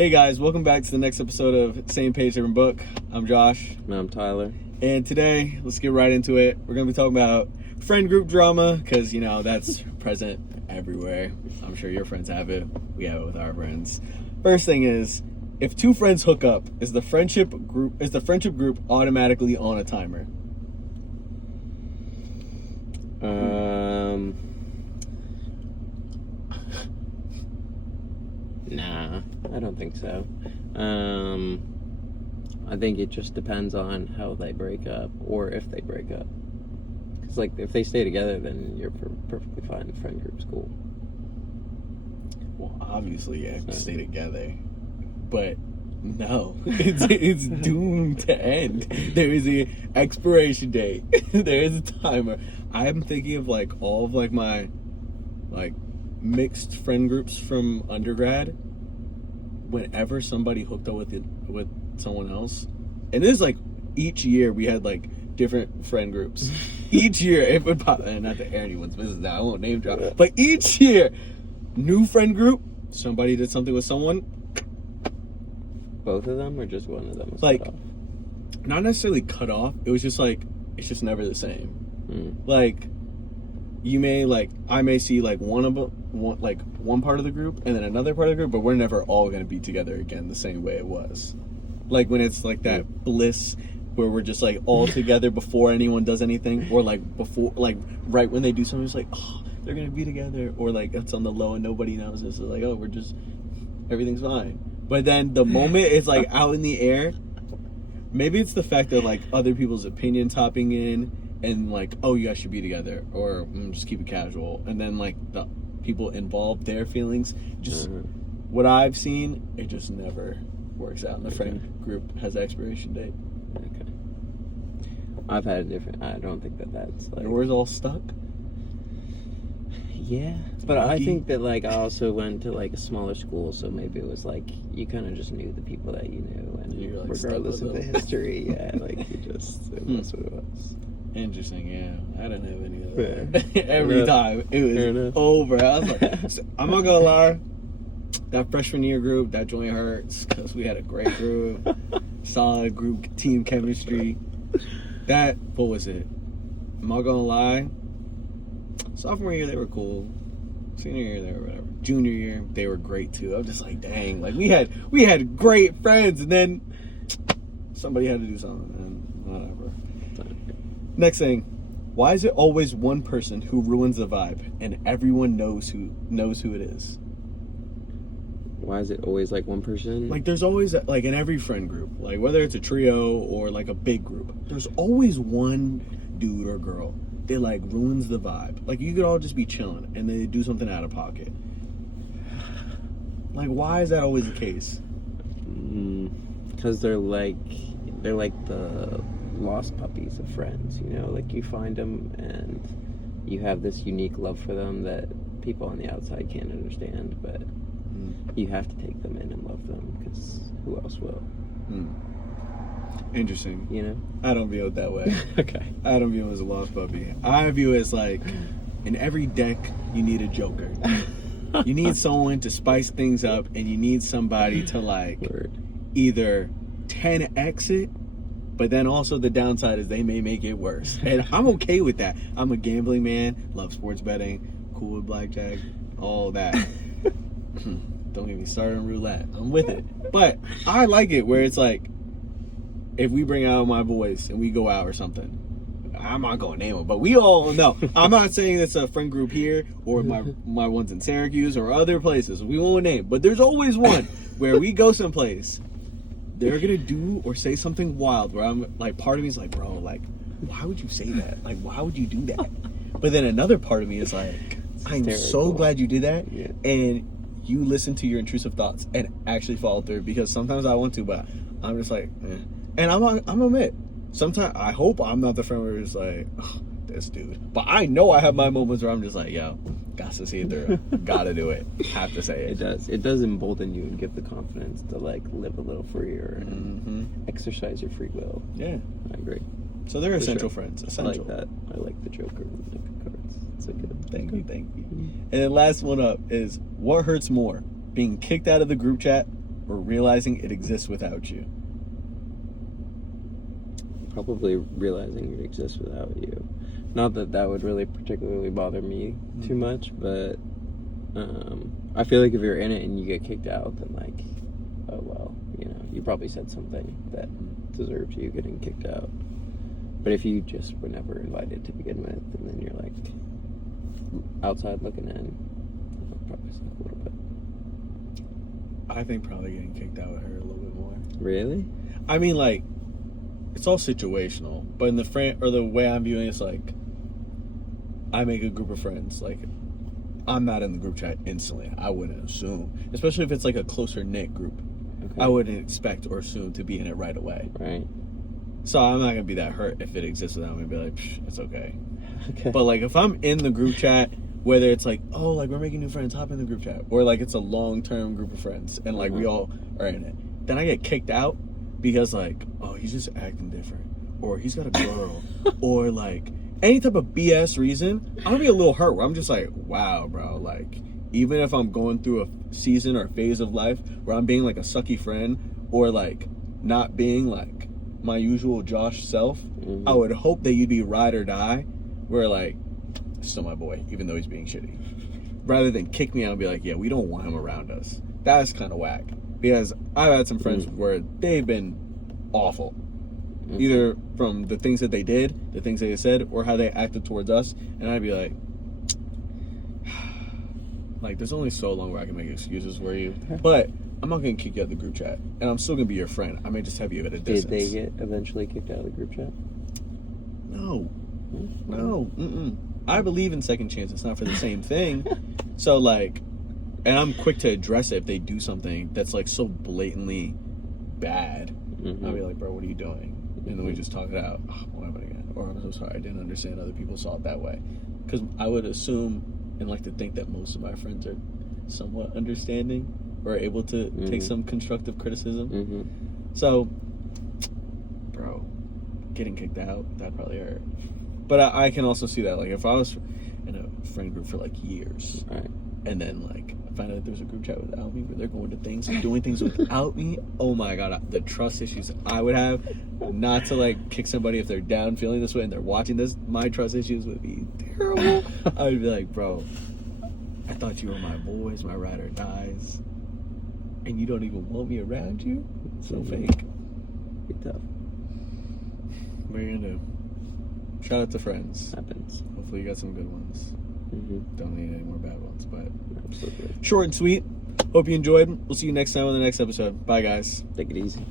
Hey guys, welcome back to the next episode of Same Page, Different Book. I'm Josh. And I'm Tyler. And today, let's get right into it. We're going to be talking about friend group drama, because, you know, that's present everywhere. I'm sure your friends have it. We have it with our friends. First thing is, if two friends hook up, is the friendship group automatically on a timer? Nah, I don't think so. I think it just depends on how they break up, or if they break up. Because, like, if they stay together, then you're perfectly fine. The friend group's cool. Well, obviously, yeah, stay together. But no, it's doomed to end. There is a expiration date. There is a timer. I'm thinking of, like, all of, like, my, like, mixed friend groups from undergrad. Whenever somebody hooked up with someone else, and this is like each year we had like different friend groups. Each year it would pop, and not to air anyone's business now, I won't name drop, but each year, new friend group, somebody did something with someone. Both of them, or just one of them was like cut off? Not necessarily cut off. It was just like it's just never the same. Like I may see like one part of the group and then another part of the group, but we're never all going to be together again the same way it was. Like when it's like that bliss where we're just like all together before anyone does anything, or like before, like right when they do something, it's like, oh, they're going to be together, or like it's on the low and nobody knows. It's like, oh, everything's fine. But then the moment it's like out in the air, maybe it's the fact that like other people's opinions hopping in, and like, oh, you guys should be together, or just keep it casual. And then like the people involved, their feelings, just what I've seen, it just never works out. And the friend group has an expiration date. Okay. I've had a different. I don't think that's like. Yours all stuck. Yeah, but I think that like I also went to like a smaller school, so maybe it was like you kind of just knew the people that you knew, and you're, like, regardless of the history, like that's what it was. Interesting, yeah. I didn't have any of that. Every time it was over. I was like, I'm not gonna lie, that freshman year group, that joint hurts, because we had a great group, solid group, team chemistry. What was it? I'm not gonna lie, sophomore year they were cool. Senior year they were whatever. Junior year they were great too. I'm just like, dang, like we had great friends, and then somebody had to do something, and whatever. Next thing, why is it always one person who ruins the vibe and everyone knows who it is? Why is it always like one person? Like there's always like in every friend group, like whether it's a trio or like a big group, there's always one dude or girl that like ruins the vibe. Like you could all just be chilling and they do something out of pocket. Like why is that always the case? Because they're like the lost puppies of friends, you know, like you find them and you have this unique love for them that people on the outside can't understand, but you have to take them in and love them, because who else will? Interesting. You know, I don't view it that way. Okay. I don't view it as a lost puppy. I view it as like in every deck you need a joker. You need someone to spice things up, and you need somebody to like either 10x it, but then also the downside is they may make it worse. And I'm okay with that. I'm a gambling man, love sports betting, cool with blackjack, all that. Don't get me started on roulette. I'm with it. But I like it where it's like, if we bring out my boys and we go out or something, I'm not going to name them, but we all know. I'm not saying it's a friend group here or my ones in Syracuse or other places. We won't name. But there's always one where we go someplace, they're going to do or say something wild where I'm like, part of me is like, bro, like, why would you say that? Like, why would you do that? But then another part of me is like, I'm so glad you did that. Yeah. And you listen to your intrusive thoughts and actually follow through, because sometimes I want to, but I'm just like, eh. And I'm admit, sometimes I hope I'm not the friend where it's like, oh, this dude. But I know I have my moments where I'm just like, yo, got to see it through. Gotta do it. Have to say it. It does embolden you and give the confidence to like live a little freer and exercise your free will. Yeah, I agree. So they're essential friends. Essential. I like that. I like the Joker with the cards. It's a good. Thank you. And then last one up is, what hurts more, being kicked out of the group chat or realizing it exists without you? Probably realizing it exists without you. Not that that would really particularly bother me too much, but I feel like if you're in it and you get kicked out, then like, oh well, you know, you probably said something that deserved you getting kicked out. But if you just were never invited to begin with, and then you're like outside looking in, it'll probably suck a little bit. I think probably getting kicked out would hurt a little bit more. Really? I mean, like, it's all situational, but in the way I'm viewing it, it's like, I make a group of friends, like, I'm not in the group chat instantly. I wouldn't assume, especially if it's like a closer knit group. Okay. I wouldn't expect or assume to be in it right away. Right. So I'm not gonna be that hurt if it exists without me. Be like, psh, it's okay. Okay. But like, if I'm in the group chat, whether it's like, oh, like we're making new friends, hop in the group chat, or like it's a long-term group of friends and like we all are in it, then I get kicked out because like, oh, he's just acting different, or he's got a girl, or like any type of BS reason, I'm gonna be a little hurt where I'm just like, wow, bro, like even if I'm going through a season or a phase of life where I'm being like a sucky friend or like not being like my usual Josh self, I would hope that you'd be ride or die where like, still my boy, even though he's being shitty, rather than kick me out and be like, yeah, we don't want him around us. That's kind of whack, because I've had some friends where they've been awful, either from the things that they did, the things they said, or how they acted towards us, and I'd be like there's only so long where I can make excuses for you, but I'm not gonna kick you out of the group chat, and I'm still gonna be your friend. I may just have you at a distance. Did they get eventually kicked out of the group chat? No. I believe in second chances, not for the same thing. So like, and I'm quick to address it if they do something that's like so blatantly bad. I'll be like, bro, what are you doing? And then we just talk it out. Oh, what happened again? Or I'm so sorry, I didn't understand other people saw it that way. Because I would assume and like to think that most of my friends are somewhat understanding or able to take some constructive criticism. So, bro, getting kicked out, that probably hurt. But I can also see that, like, if I was in a friend group for like years, and then like I find out there's a group chat without me where they're going to things and doing things without me, oh my god, the trust issues I would have, not to like kick somebody if they're down feeling this way and they're watching this, my trust issues would be terrible. I would be like, bro, I thought you were my boys, my ride or dies, and you don't even want me around you? So fake. Be tough. What are you gonna do? Shout out to friends. Happens. Hopefully you got some good ones. Don't need any more bad ones, but Absolutely. short and sweet. Hope you enjoyed. We'll see you next time on the next episode. Bye, guys. Take it easy.